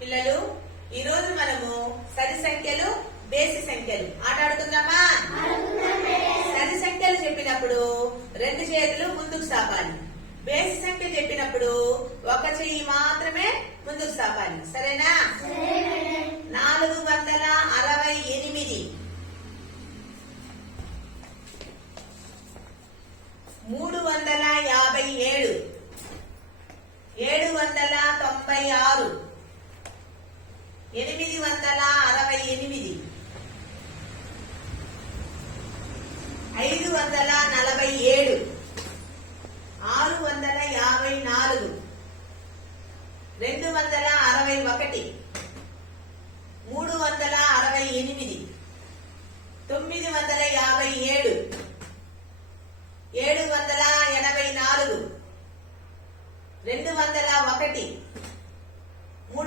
పిల్లలు ఈ రోజు మనము సరి సంఖ్యలు బేసి సంఖ్యలు ఆడుకుందామా? సరి సంఖ్యలు చెప్పినప్పుడు రెండు చేతులు ముందుకు సాపాలి. బేసి సంఖ్య చెప్పినప్పుడు ఒక చెయ్యి మాత్రమే ముందుకు సాపాలి. సరేనా? 468 357 796 830